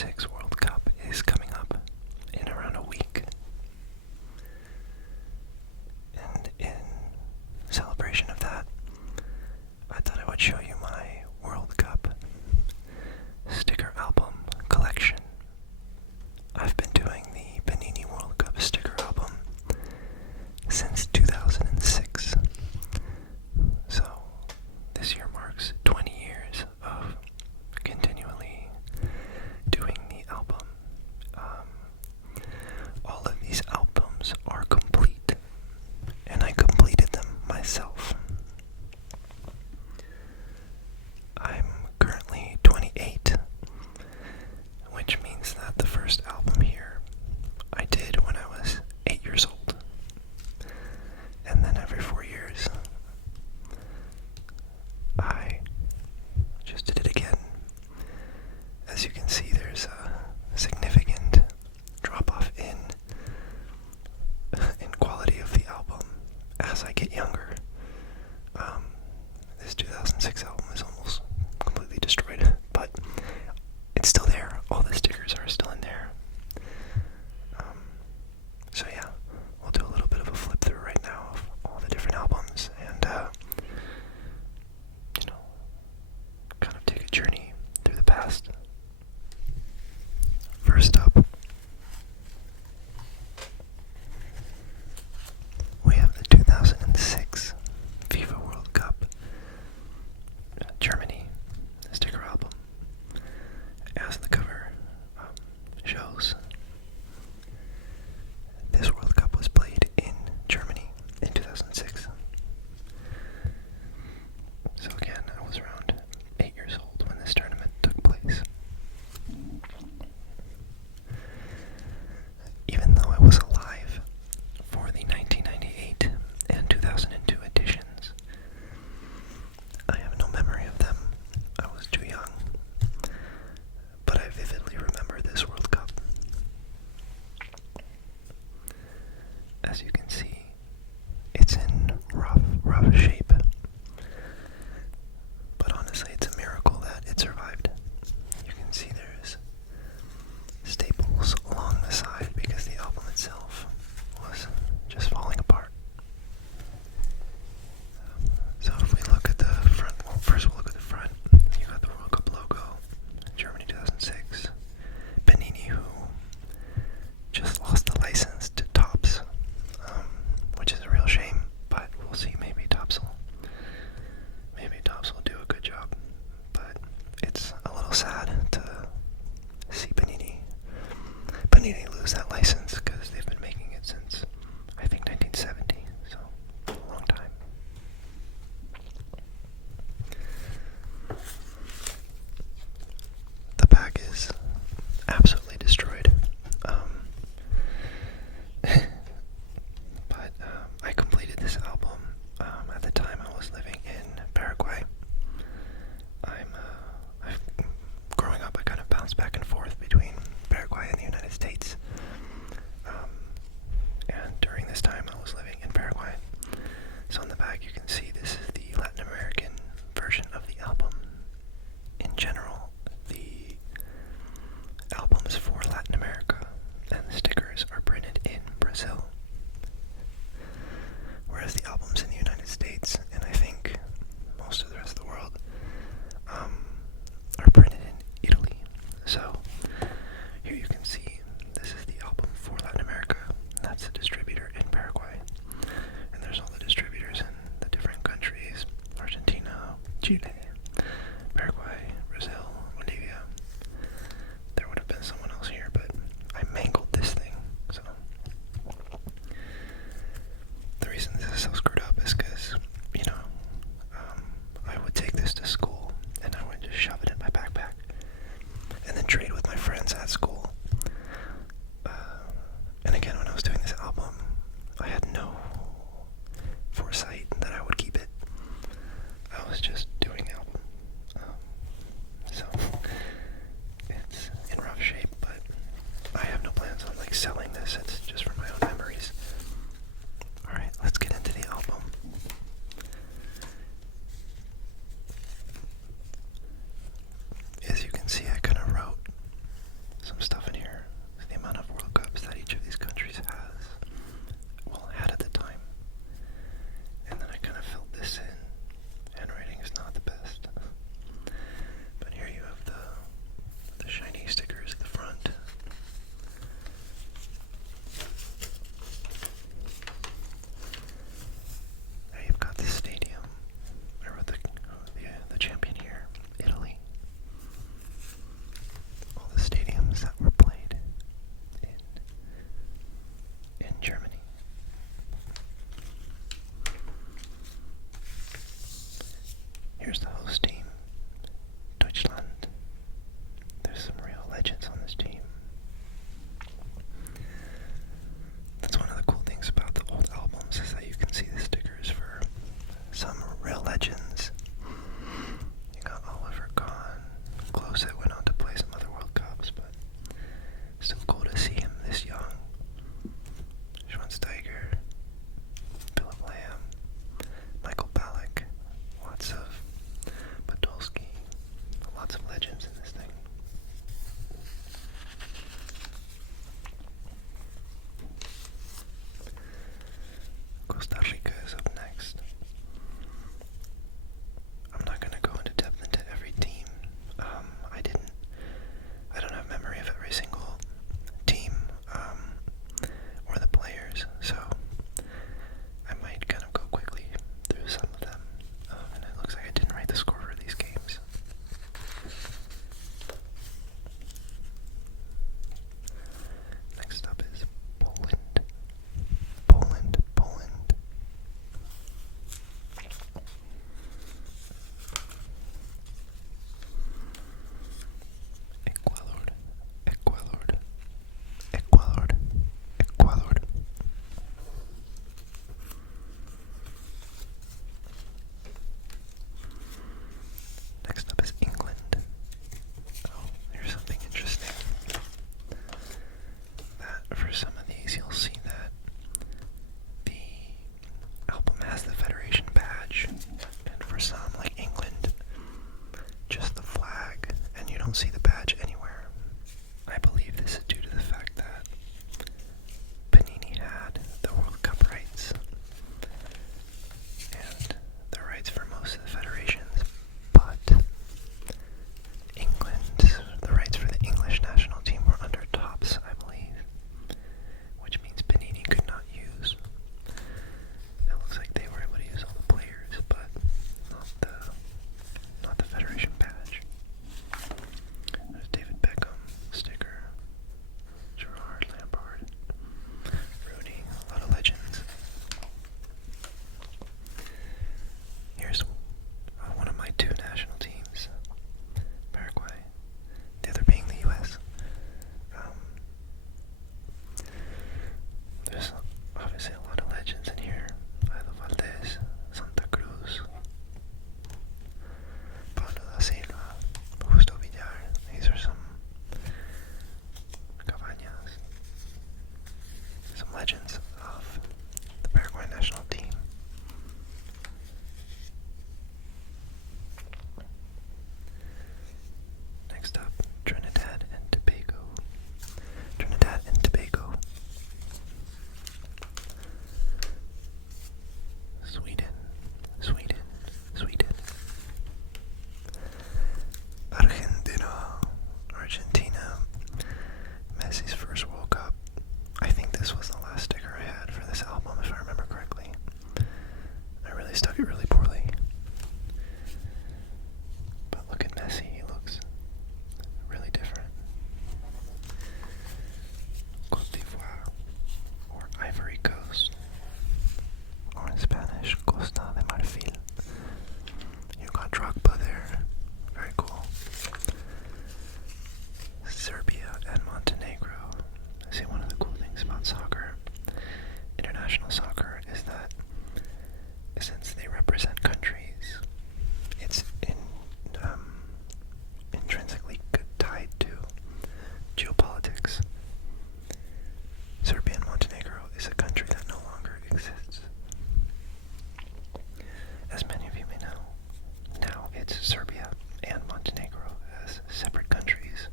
2006 World Cup is coming up in around a week. And in celebration of that, I thought I would show you my World Cup sticker album collection. I've been doing the Panini World Cup sticker album since 2006. So this year marks 20 years of continually doing the album. All of these albums are complete, and I completed them myself. I'm currently 28, which means that the first album here I did when I was 8 years old. And then every 4 years, I just did it again. As you can see, there's a significant drop-off in quality of the album as I get younger. This 2006 album is almost completely destroyed, but it's still there. All the stickers are still in there. So yeah, we'll do a little bit of a flip through right now of all the different albums and, kind of take a journey through the past. First up, we have the 2006 FIFA World Cup Germany sticker album. As the cover shows, this World Cup was played in Germany in 2006. So again, I was around 8 years old when this tournament took place. Even though I was alive for the 1998 and 2002 editions, I have no memory of them. I was too young. But I vividly remember this World Cup. As you can see, it's in rough shape. But honestly, it's a miracle that it survived. You can see there's staples along the side because the album itself was just falling apart. So if we look at the front, well, first we'll look at the front. You got the World Cup logo, Germany 2006. Panini, who just lost the license to Topps, which is a real shame, but we'll see. Maybe Topps will do a good job. But it's a little sad to see Panini lose that license because they've been making it since, I think, 1970, so a long time. The back is absolutely destroyed. But I completed this album at the time I was living in Paraguay. Growing up, I kind of bounced back and forth between Paraguay and the United States. And during this time, I was living in Paraguay. So on the back, you can see this is the Latin American version of the album. In general, the albums for Latin America and the stickers are printed in Brazil, whereas the albums in the United States, and I think most of the rest of the world, are printed in Italy. So here you can see this is the album for Latin America. That's the distributor in Paraguay, and there's all the distributors in the different countries: Argentina, Chile, Paraguay, Brazil, Bolivia. There would have been someone else here, but I mangled this thing. So the reason this is so screwed up is because, I would take this to school and I would just shove it in my backpack and then trade with my friends at school. And again, when I was doing this album, I had no foresight that I would keep it. I was just doing the album. So it's in rough shape, but I have no plans on selling this. It's just for my own memories. Alright, let's get into the album. As you can see, I kind of wrote legends on this team. That's one of the cool things about the old albums, is that you can see the stickers for some real legends. You got Oliver Kahn. Closet went on to play some other World Cups, but still cool to see him this young. Schweinsteiger, Philip Lamb, Michael Ballack, lots of Podolski, lots of legends in this thing. Costa Rica is up next. I'm not going to go into depth into every team. I don't have memory of every single team or the players, so I might kind of go quickly through some of them. And it looks like I didn't write the score for these games. Next up is Poland. Ecuador. Next up is England. Oh, here's something interesting. That for some of these you'll see that the album has the Federation badge, and for some, like England, just the flag, and you don't see the badge anywhere. I believe this is due to the fact that Panini had the World Cup rights and the rights for most of the federations, but the rights for the English national team were under Topps, I believe, which means Panini could not use. It looks like they were able to use all the players, but not the Federation badge. There's David Beckham sticker, Gerrard, Lampard, Rooney, a lot of legends. Here's one of my two national teams, Paraguay, the other being the US. There's obviously a lot of legends in here. Vilo Valdez, Santa Cruz, Paulo da Silva, Augusto Villar. These are some Cabañas, some legends of the Paraguay national team. Next up, Trinidad and Tobago. Sweden. Argentina. Messi's first World Cup. I think this was the last sticker I had for this album, if I remember correctly. I really stuck it really poorly. But look at Messi, he looks really different. Côte d'Ivoire, or Ivory Coast, or in Spanish, Costa de Marfil. You got Drogba there, very cool. Serbia and Montenegro. See, one of the cool things about soccer, international soccer, is that since they represent countries, it's intrinsically tied to geopolitics. Serbia and Montenegro is a country that no longer exists. As many of you may know, now it's Serbia and Montenegro as separate countries.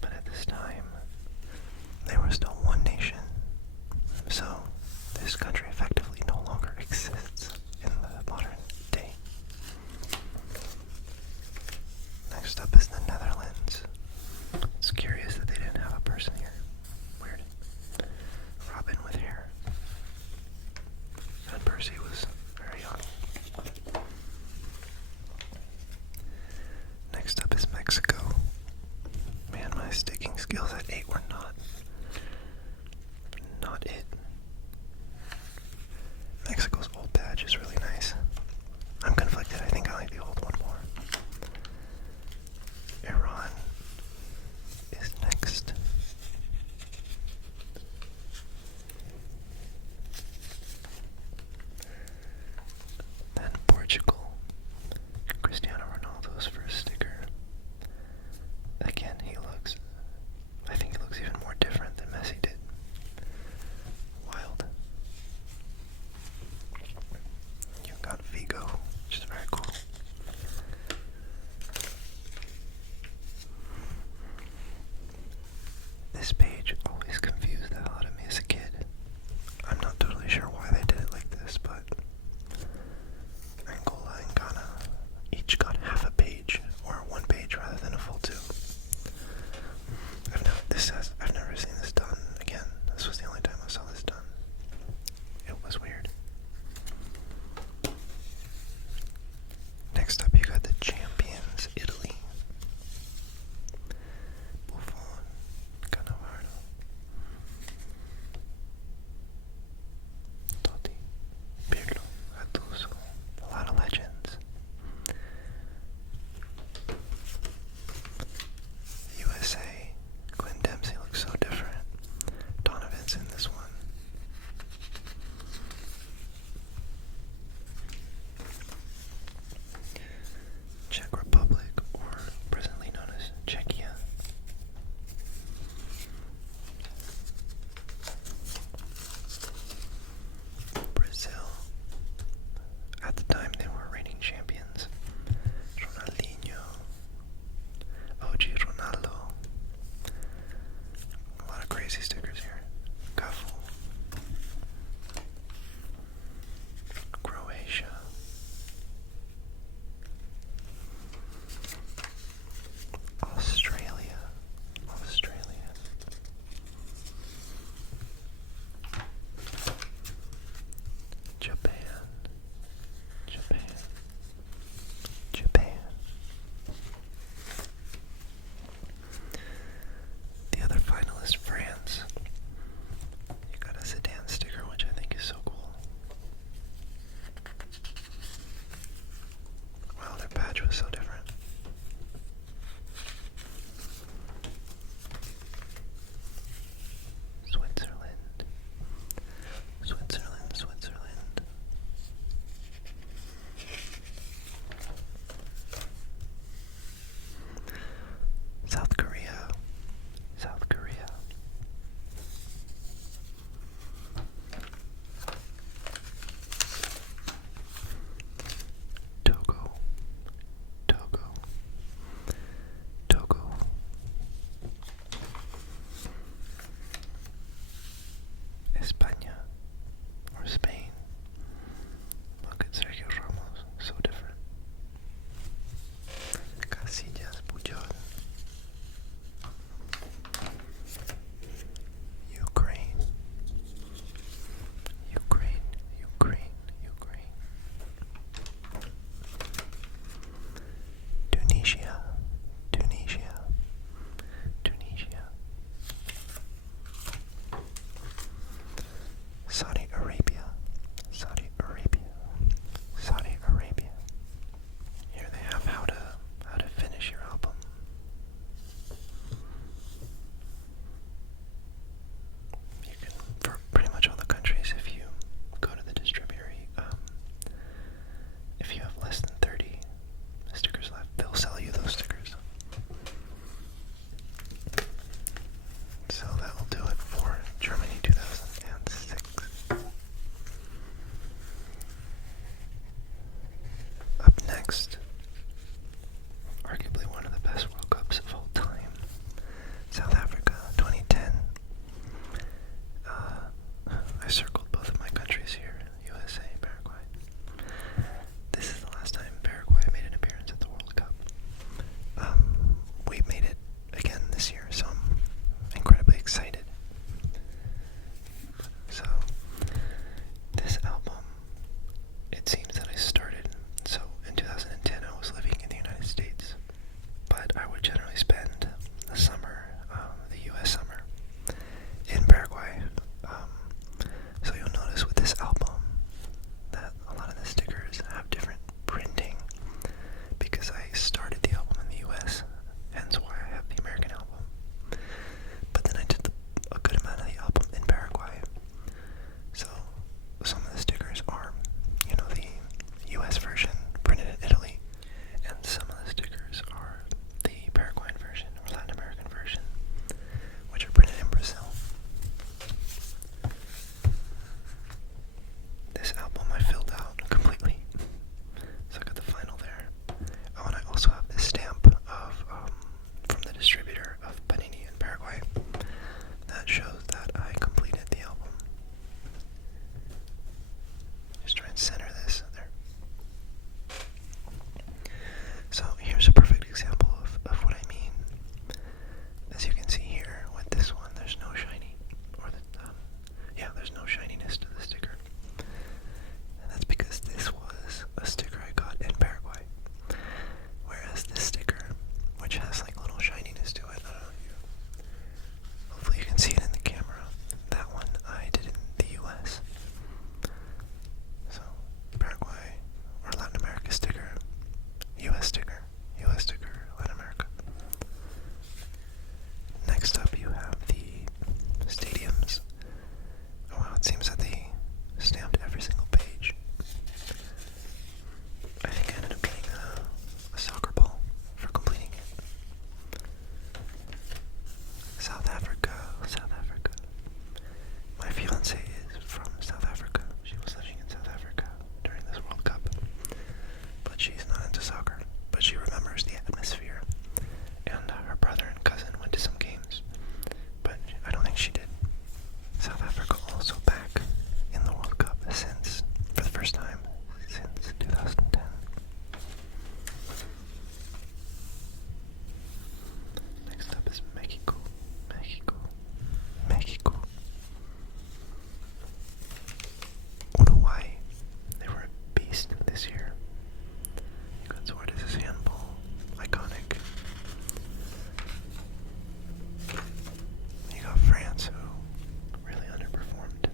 But at this time, they were still one nation. So, this country effectively no longer exists in the modern day. Next up is the Netherlands. It's curious that they didn't have a person here. Weird. Robin with hair. And Percy was very young. Next up is Mexico. Man, my sticking skills at 8 were not it. Mexico's old badge is really nice. I'm conflicted. I think I like the old one more. Iran. again, I think he looks even more different than Messi did. Wild. You got Vigo, which is very cool. This page always confused the hell out of me as a kid. I'm not totally sure why they did it like this, but Angola and Ghana each got half a page, or one page rather than a full two. I've never seen this done again. This was the only time I saw this done. It was weird. Next up, you got the champions, Italy. Buffon, Cannavaro, Totti, Pirlo, Gattuso. A lot of legends. USA, Glenn Dempsey looks so different. Donovan's in this one. Czech Republic, or presently known as Czechia. Brazil. At the time, they were reigning champions. Ronaldinho. OG Ronaldo. A lot of crazy stickers here. Cafu. Croatia. Australia. Japan. The other finalist, France. You got a Zidane sticker, which I think is so cool. Wow, their badge was so different. Switzerland. South Korea. Togo. España, or Spain. Look at Sergio Ramos, so different. Casillas, Puyol. South Africa, South Africa. My fiance is from South Africa. She was living in South Africa during this World Cup. But she's not into soccer. But she remembers the atmosphere. And her brother and cousin went to some games. But I don't think she did. South Africa also back in the World Cup for the first time since 2010. Next up is Mexico. Uruguay. They were a beast this year. That's what is his handball. Iconic. You got France, who really underperformed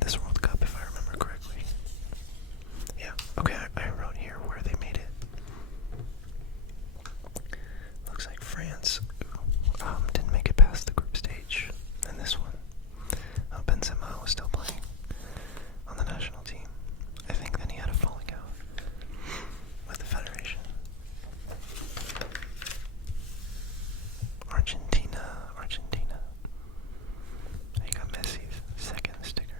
this World Cup, if I remember correctly. Yeah, okay, I wrote here where they made it. Looks like France didn't make it past the group stage in this one. Benzema was still playing on the national team. I think then he had a falling out with the federation. Argentina. You got Messi's second sticker.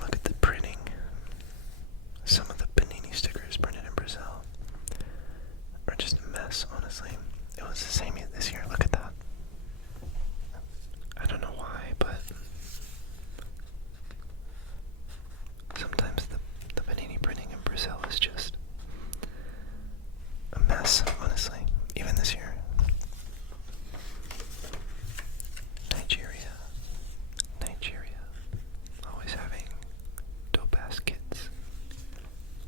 Look at the printing. Some of the Panini stickers printed in Brazil are just a mess, honestly. It was the same this year. Look at that. I don't know why, but sometimes the Panini printing in Brazil is just a mess, honestly. Even this year. Nigeria. Always having dope ass kids.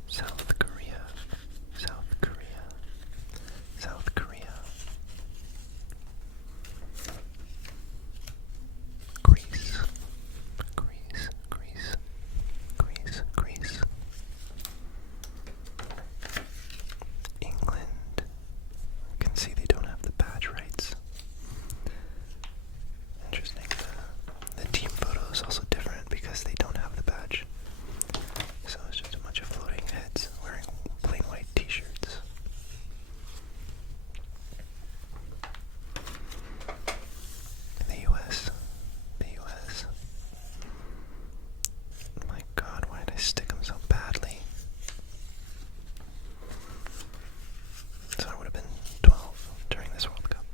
South Korea. Greece. England. You can see they don't have the badge rights. Interesting. The team photo is also different because they don't have the badge. So it's just a bunch of floating heads wearing plain white t-shirts. The US. My God, why did I stick them so badly? So I would have been 12 during this World Cup.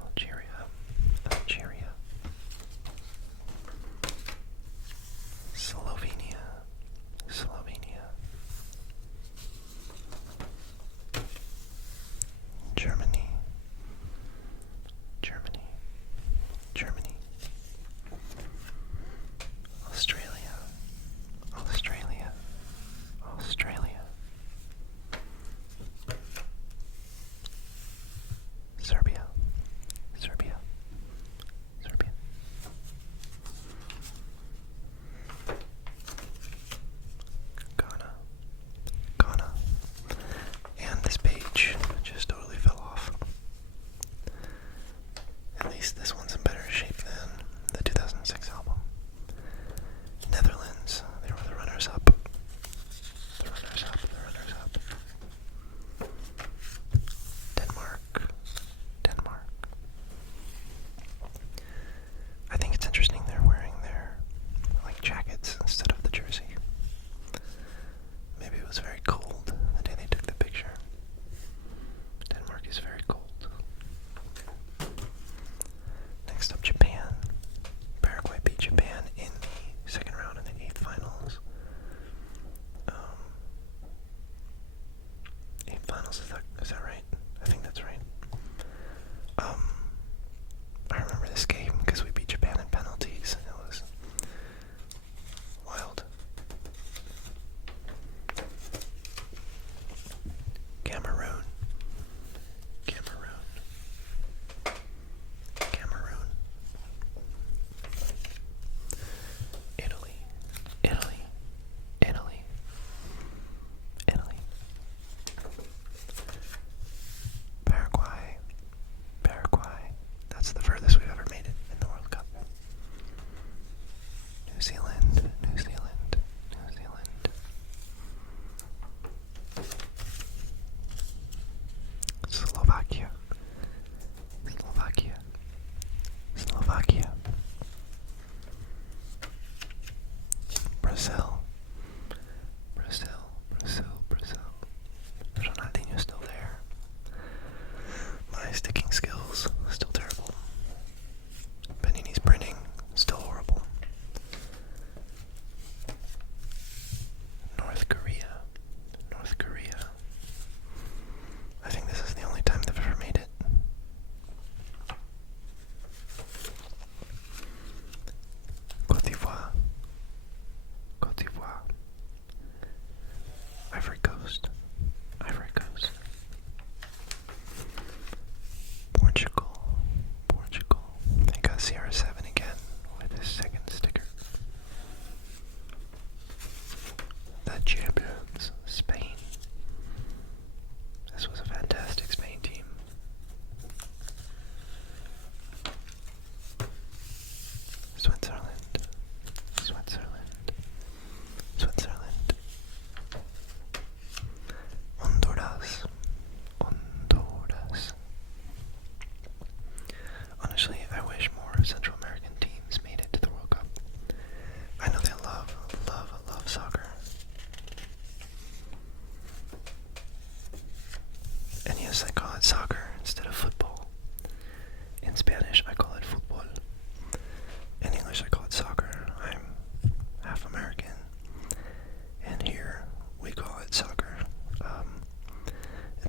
Algeria. Slovenia. Germany. Australia. Serbia. Ghana. And this page just totally fell off. At least this one's in better shape than the 2006 album. Netherlands, they were the runners-up. Denmark. I think it's interesting they're wearing their jackets instead of the jersey. Maybe it was very cold the day they took the picture. Denmark is very cold. Next up, Japan. Paraguay beat Japan in the second round in the 8th finals. 8th finals, is that right? I think that's right. I remember this game because we beat Japan in penalties and it was wild. Cameroon. Italy.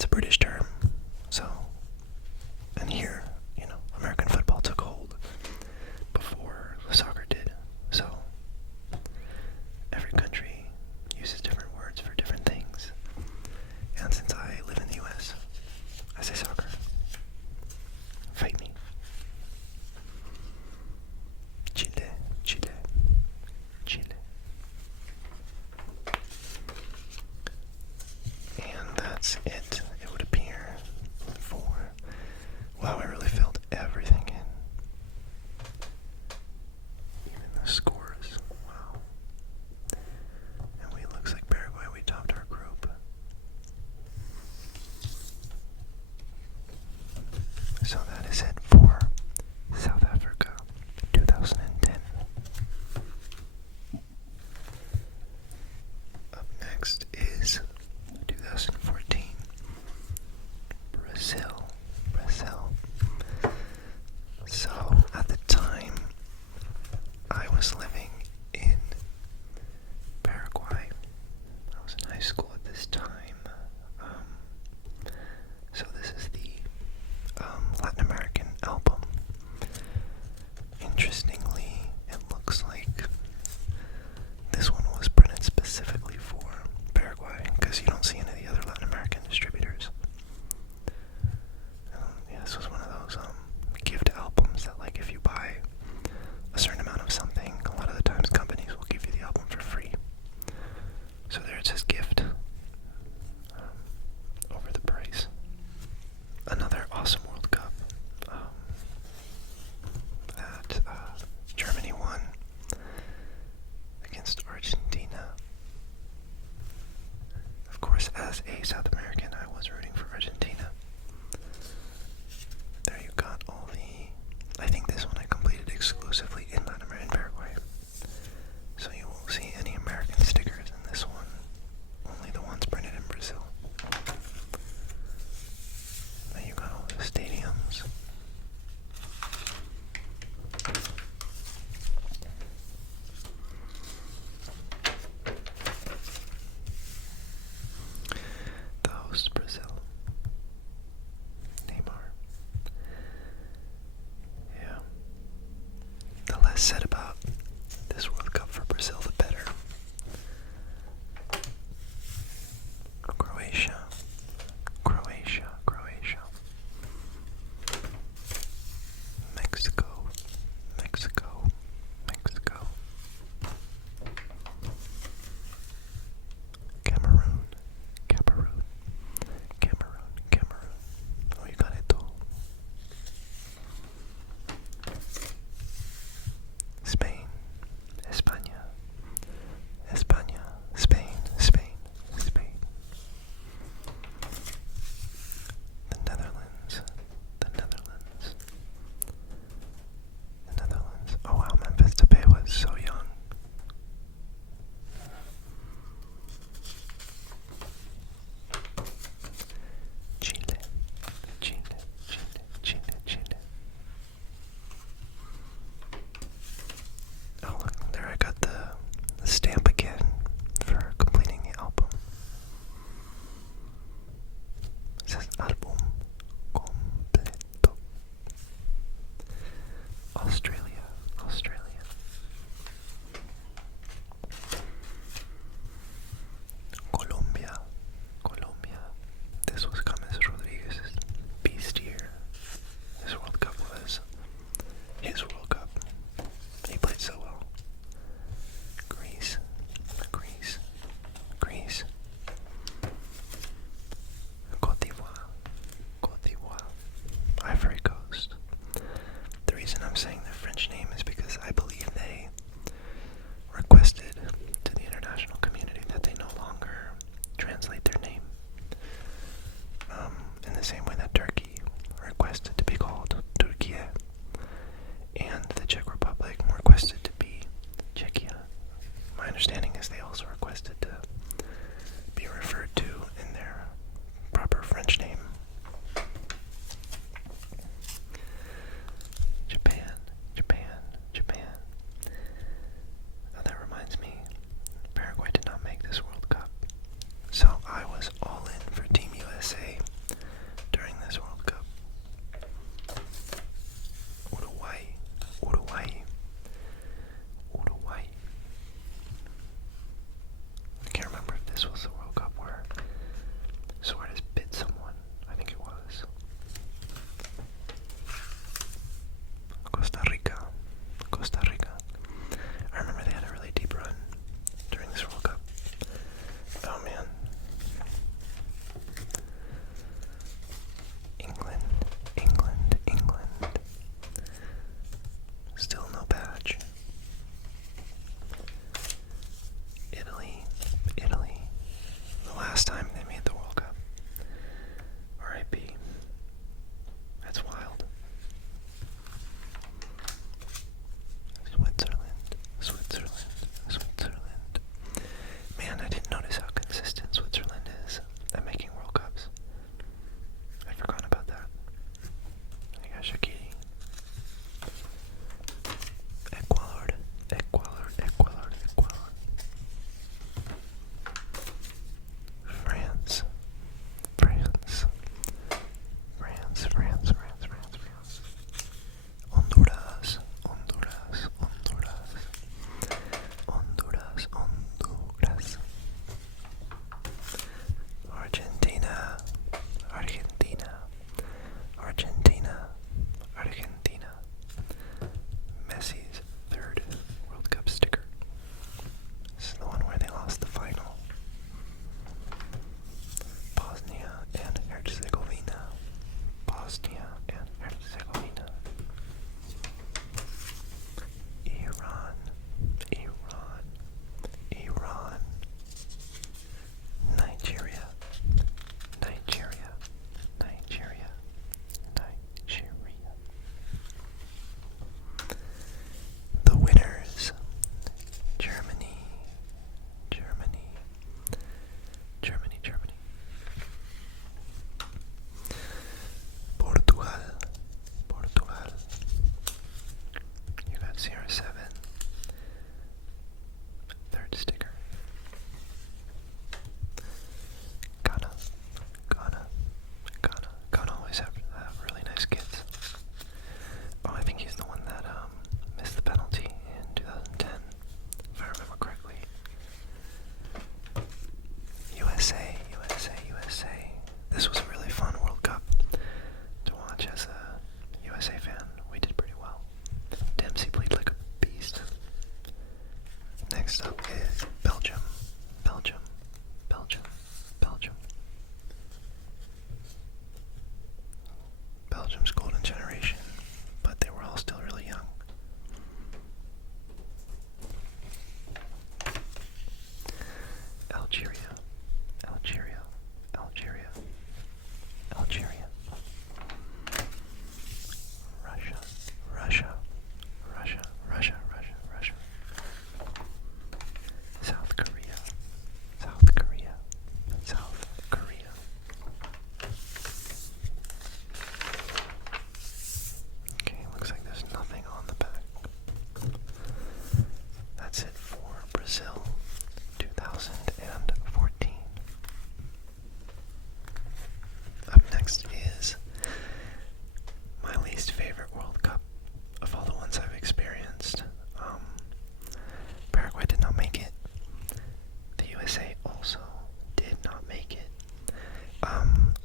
it's a British term. So, and here, American football took hold before soccer did. So, every country uses different words for different things. And since I live in the US, I say soccer. Fight me. Chile, Chile, Chile. And that's it, it would appear, for... Wow, I really filled everything in. Even the scores. Wow. And we looks like Paraguay, we topped our group. So that is it for South Africa 2010. Up next is 2014. Brazil. So at the time, I was living in Paraguay. I was in high school at this time. So this is the Latin American album. Interestingly, it looks like this one was printed specifically for Paraguay, because you don't see any of the other Latin American distributors.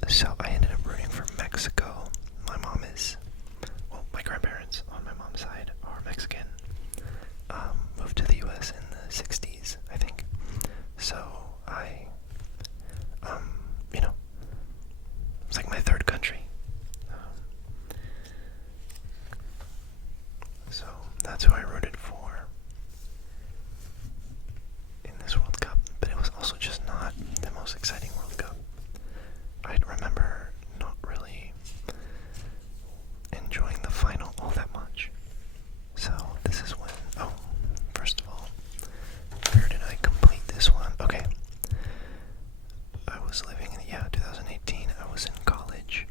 So I ended up rooting for Mexico. My mom is, well, my grandparents on my mom's side are Mexican. Moved to the U.S. in the 60s, I think. So I, it's like my third country. So that's who I rooted for in this World Cup, but it was also just not the most exciting World Cup. I remember not really enjoying the final all that much. So this is when, first of all, where did I complete this one? Okay. I was living in, 2018, I was in college.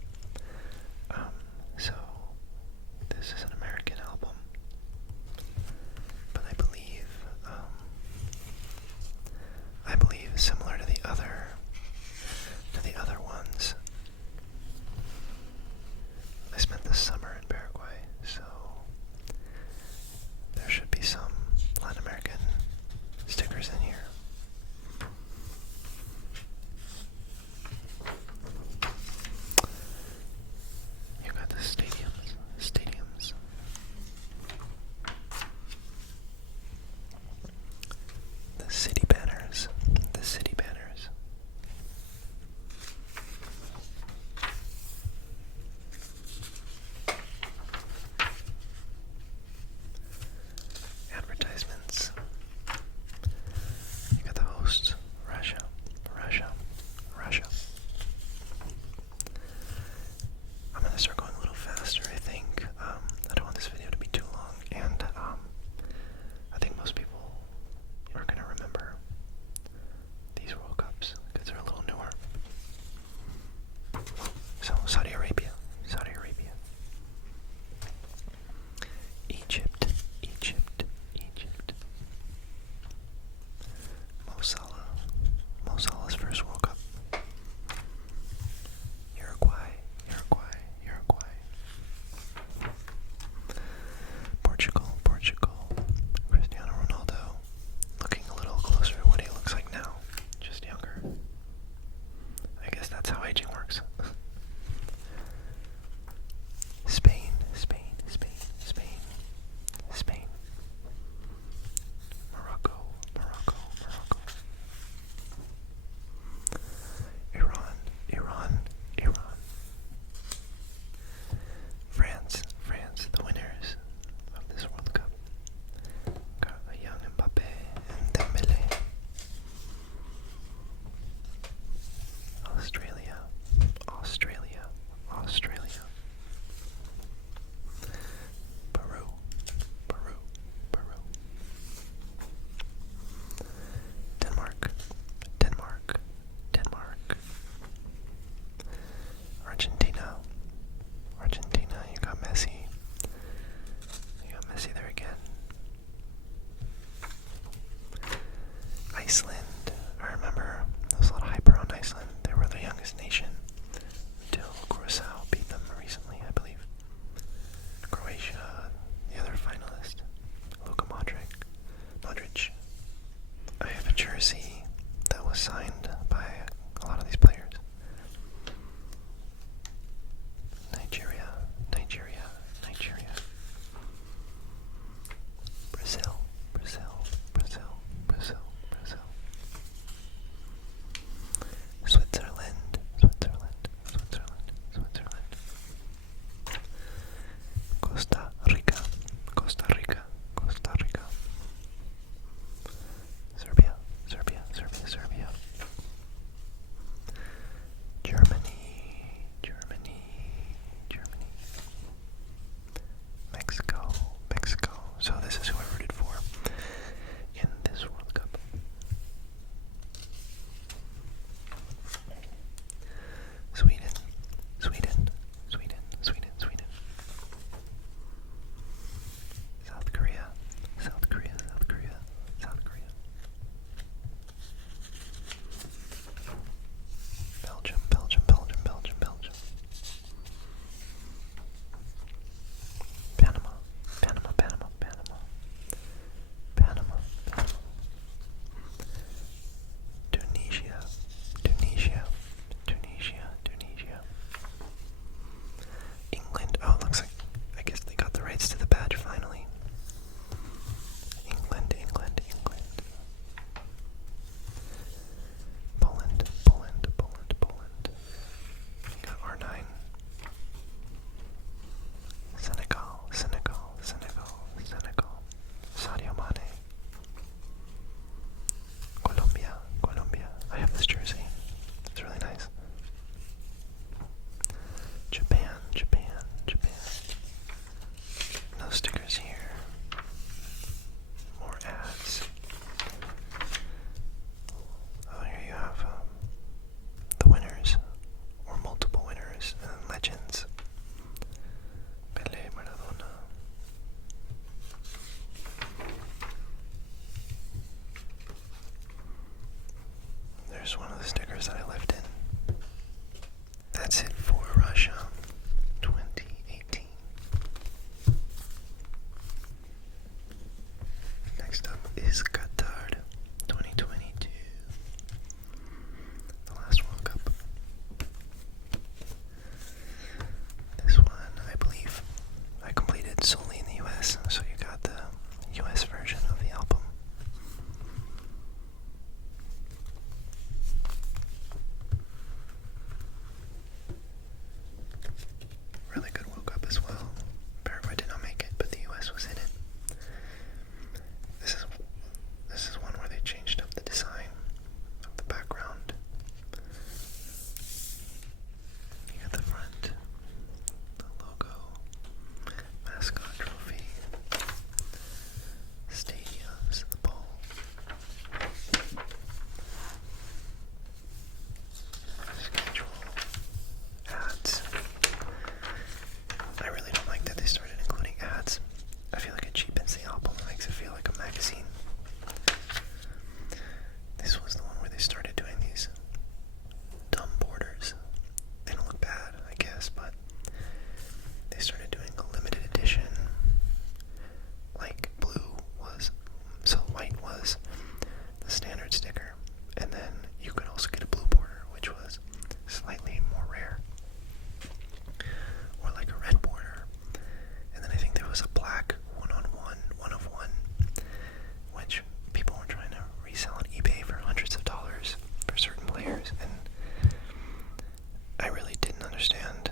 understand,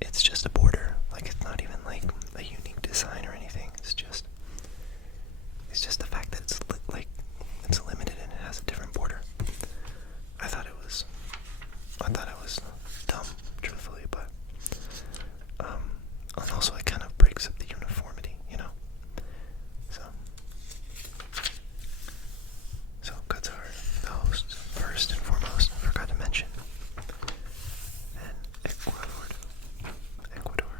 it's just a border. Like, it's not even like a unique design or anything. It's just the fact that it's limited and it has a different border. I thought it was dumb, truthfully, but and also it kind of breaks up the uniformity, you know. So Qatar, the host, first and foremost, I forgot to mention, and Ecuador,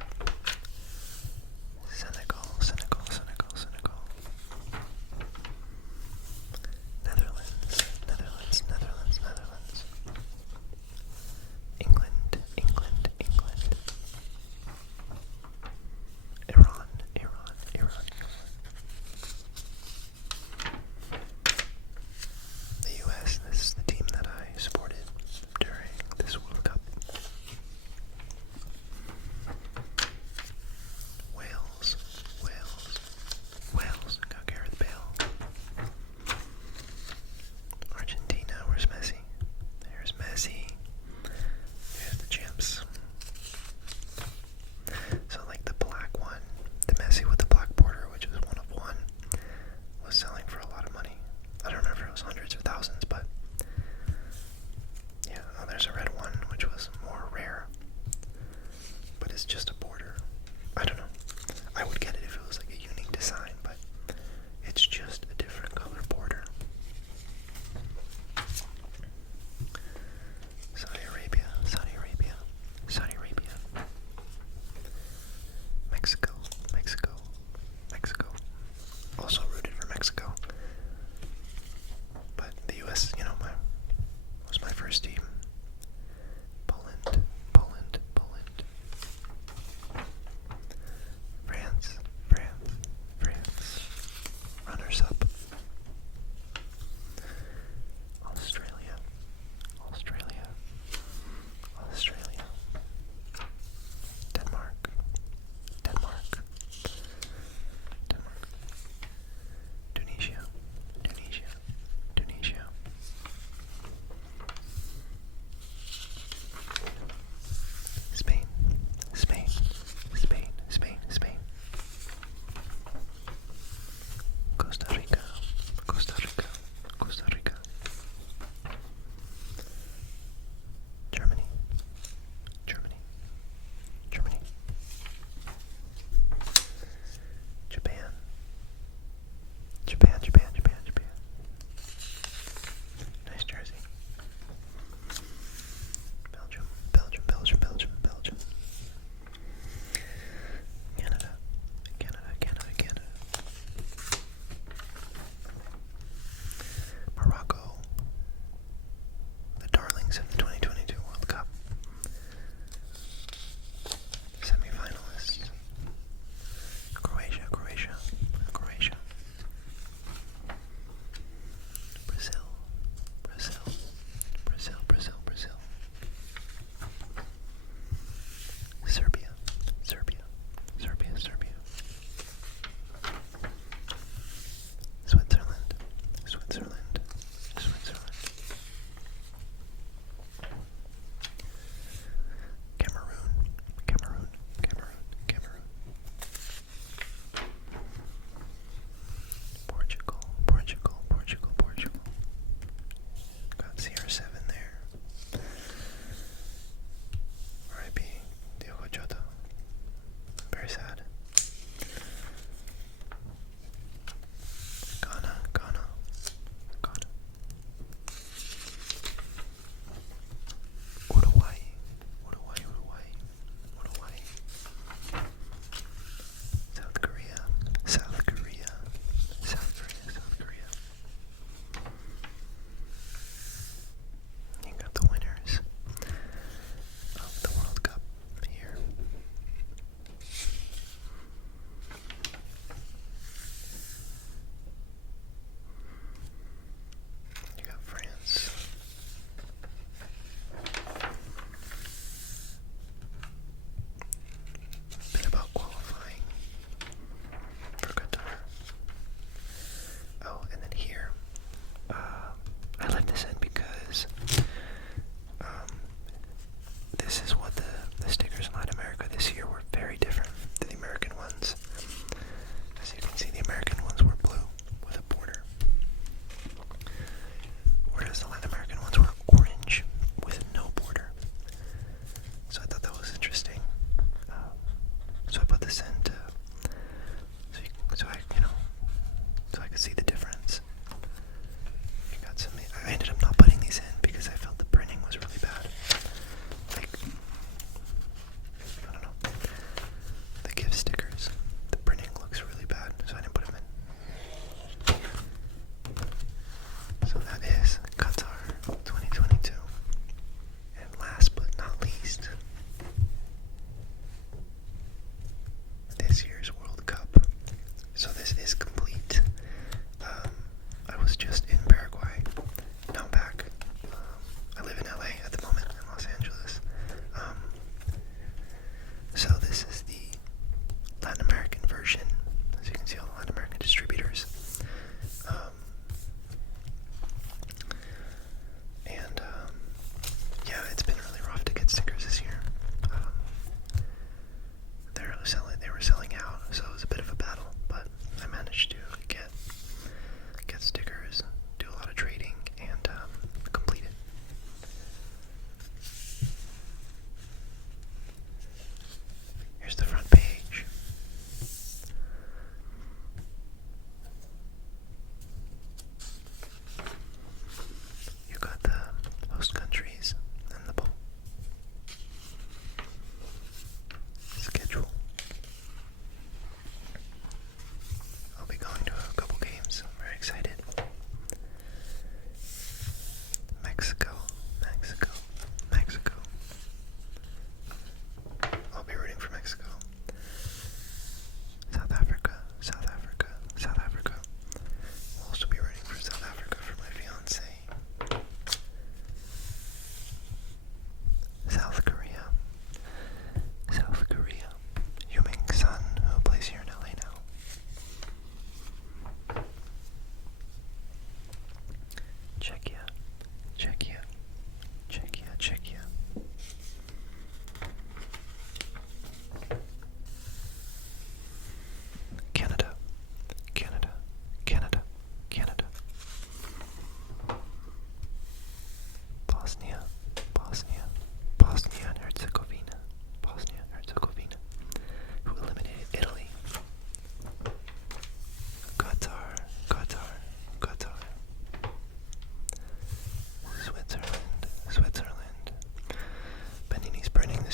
Senegal, Netherlands, England, Iran. The US, this is the team that I supported during this World Cup. Wales, go Gareth Bale. Argentina, where's Messi? There's Messi. There's the champs. So like the black one, the Messi with the black border, which was 1 of 1, was selling for a lot of money. I don't remember if it was hundreds or thousands, but yeah, there's a red one, which was more rare, but it's just a border. I don't know. I would get it if it was like a unique design, but it's just a different color border. Saudi Arabia. Mexico. Also rooted for Mexico. But the US, you know, was my first team. Poland. France. Runners up. Australia. Denmark. Tunisia. Spain. Costa Rica. Germany. Japan. Nice jersey. Belgium. Canada. Morocco. The darlings of the 2022 World Cup. Semi-finalists. Croatia. Brazil. Serbia. Switzerland.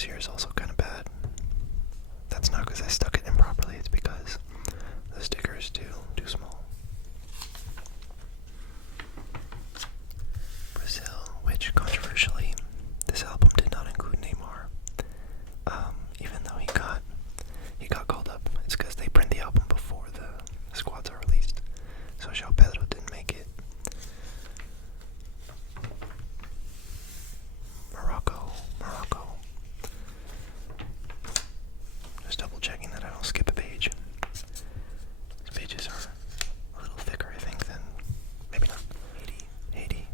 here is also kind of bad. That's not because I stuck it improperly, it's because the sticker is too small. Brazil, which controversially, this album did not include Neymar. Even though he got called up. It's because they print the album before the squads are released. So João Pedro didn't make it. Morocco. Just double checking that I don't skip a page. These pages are a little thicker, I think, than maybe not. Haiti.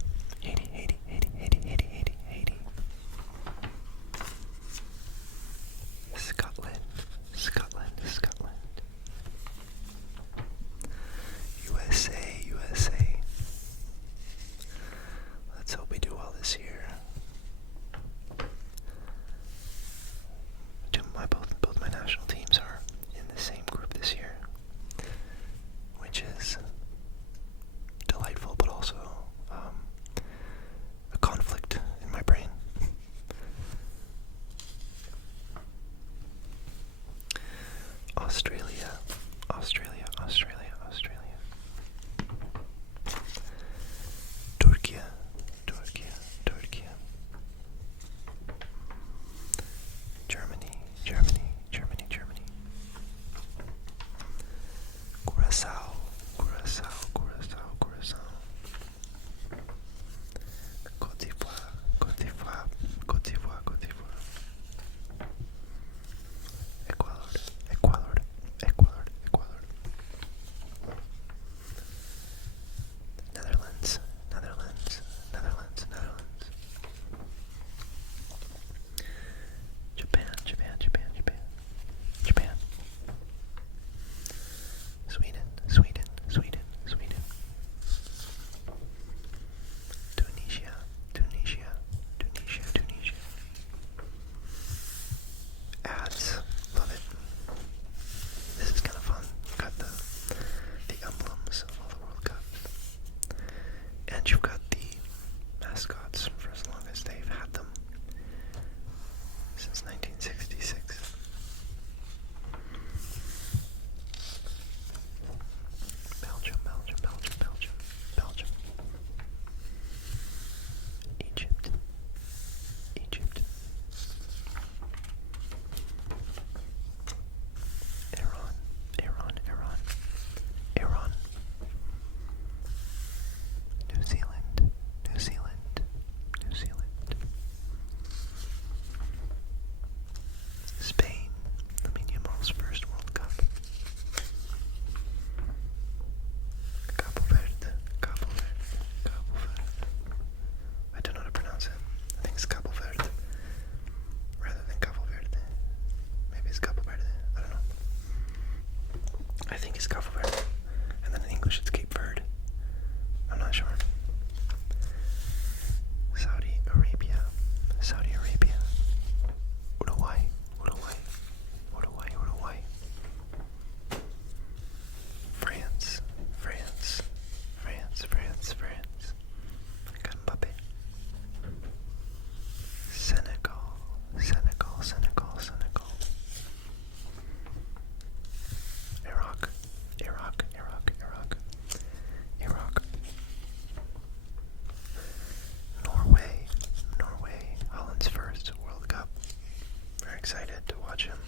Scotland. USA. Let's hope we do well this year. Both my national teams are in the same group this year, which is delightful, but also a conflict in my brain. Australia. Turkey. Germany. Curaçao. Côte d'Ivoire. Ecuador. Netherlands. Japan. Sweden. Tunisia. Ads. Love it. This is kind of fun. Got the emblems of all the World Cup. And you've got the mascots for as long as they've had them. Since 1966. Belgium. Egypt. Iran. New Zealand. Spain, Lamine Yamal's first World Cup. Cabo Verde. I don't know how to pronounce it. I think it's Cabo Verde rather than Cabo Verde. Maybe it's Cabo Verde. I don't know. I think it's Cabo Verde. And then in English it's Cape Verde. I'm not sure. Saudi Arabia. Uruguay. France. Mbappe. Senegal. Iraq. Norway. Holland's first World Cup. Very excited to watch him.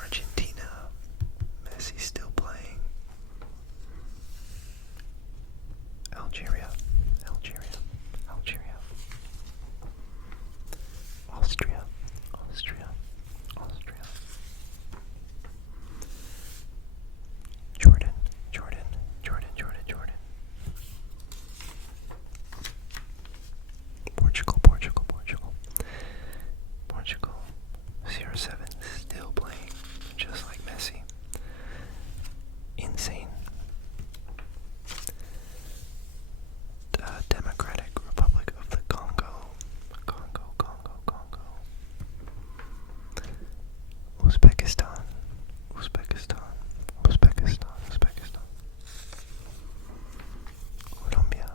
Argentina. Messi still playing. Algeria. Austria. Jordan. Portugal. CR7 still playing, just like Messi. Insane. Democratic Republic of the Congo. Uzbekistan. Colombia.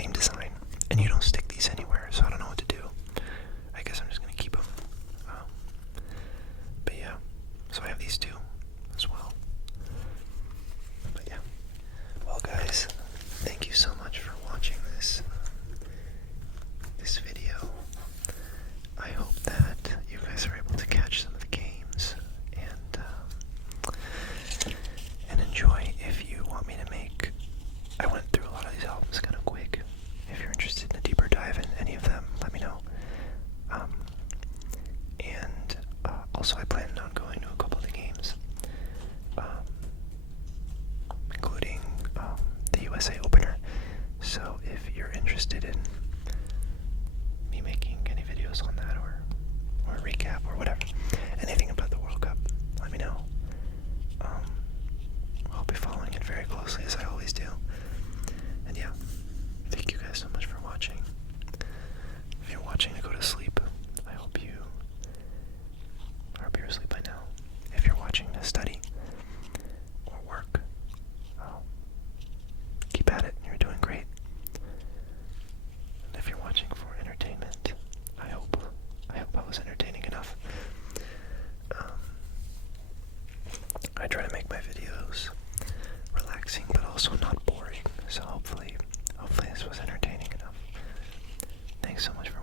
same design, and you don't stick these anywhere, so I don't know what to do. I guess I'm just gonna keep them. But yeah, so I have these two as well. But yeah, well guys, thank you so much for watching this video. I hope that you guys are able to catch some of the games and enjoy. If you want me to make, I went through a lot of these albums kind of quick. If you're interested in a deeper dive in any of them, let me know. And also I plan on going to a couple of the games, including the USA opener. So if you're interested in me making any videos on that, or a recap, or whatever, anything about the World Cup, let me know. I'll be following it very closely, as I always do. And yeah, thank you guys so much for watching. If you're watching to go to sleep, I hope you're asleep by now. If you're watching to study or work, keep at it. You're doing great. And if you're watching for entertainment, I hope I was entertaining enough. I try to make my videos relaxing, but also not boring. So hopefully this was entertaining enough. Thanks so much for